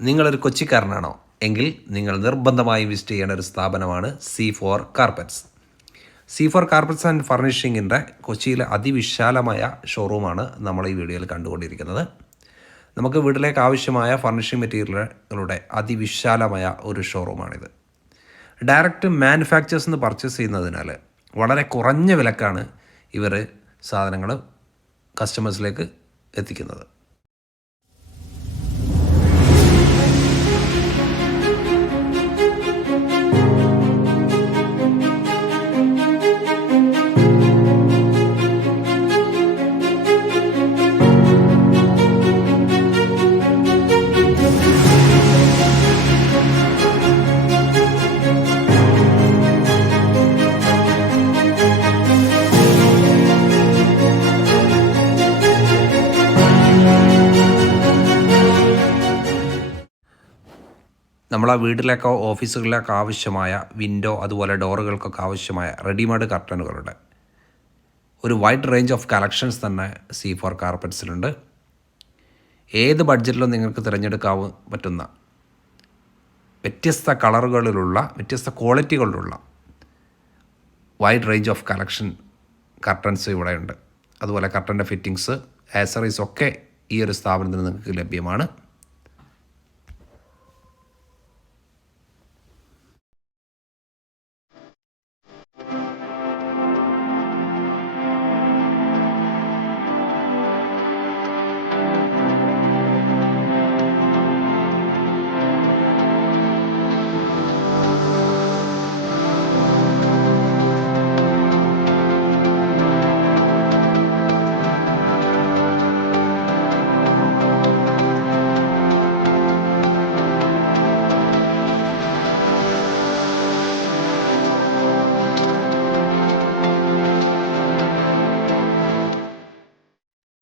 നിങ്ങളൊരു കൊച്ചിക്കാരനാണോ എങ്കിൽ നിങ്ങൾ നിർബന്ധമായും വിസിറ്റ് ചെയ്യേണ്ട ഒരു സ്ഥാപനമാണ് C4 carpets. C4 carpets and ഫർണിഷിങ്ങിൻ്റെ കൊച്ചിയിലെ അതിവിശാലമായ ഷോറൂമാണ് നമ്മൾ ഈ വീഡിയോയിൽ കണ്ടുകൊണ്ടിരിക്കുന്നത്. നമുക്ക് വീട്ടിലേക്ക് ആവശ്യമായ ഫർണിഷിംഗ് മെറ്റീരിയലുകളുടെ അതിവിശാലമായ ഒരു ഷോറൂമാണിത്. ഡയറക്റ്റ് മാനുഫാക്ചേഴ്സ് നിന്ന് പർച്ചേസ് ചെയ്യുന്നതിനാൽ വളരെ കുറഞ്ഞ വിലക്കാണ് ഇവർ സാധനങ്ങൾ കസ്റ്റമേഴ്സിലേക്ക് എത്തിക്കുന്നത്. നമ്മളെ വീട്ടിലേക്കോ ഓഫീസുകളിലേക്കോ ആവശ്യമായ വിൻഡോ അതുപോലെ ഡോറുകൾക്കൊക്കെ ആവശ്യമായ റെഡിമെയ്ഡ് കർട്ടനുകളുടെ ഒരു വൈഡ് റേഞ്ച് ഓഫ് കളക്ഷൻസ് തന്നെ C4 കാർപ്പറ്റ്സിലുണ്ട്. ഏത് ബഡ്ജറ്റിലും നിങ്ങൾക്ക് തിരഞ്ഞെടുക്കാൻ പറ്റുന്ന വ്യത്യസ്ത കളറുകളിലുള്ള വ്യത്യസ്ത ക്വാളിറ്റികളിലുള്ള wide range of collection curtains ഇവിടെയുണ്ട്. അതുപോലെ കർട്ടൻ്റെ ഫിറ്റിങ്സ്, ആക്സറീസ് ഒക്കെ ഈ ഒരു സ്ഥാപനത്തിൽ നിങ്ങൾക്ക് ലഭ്യമാണ്.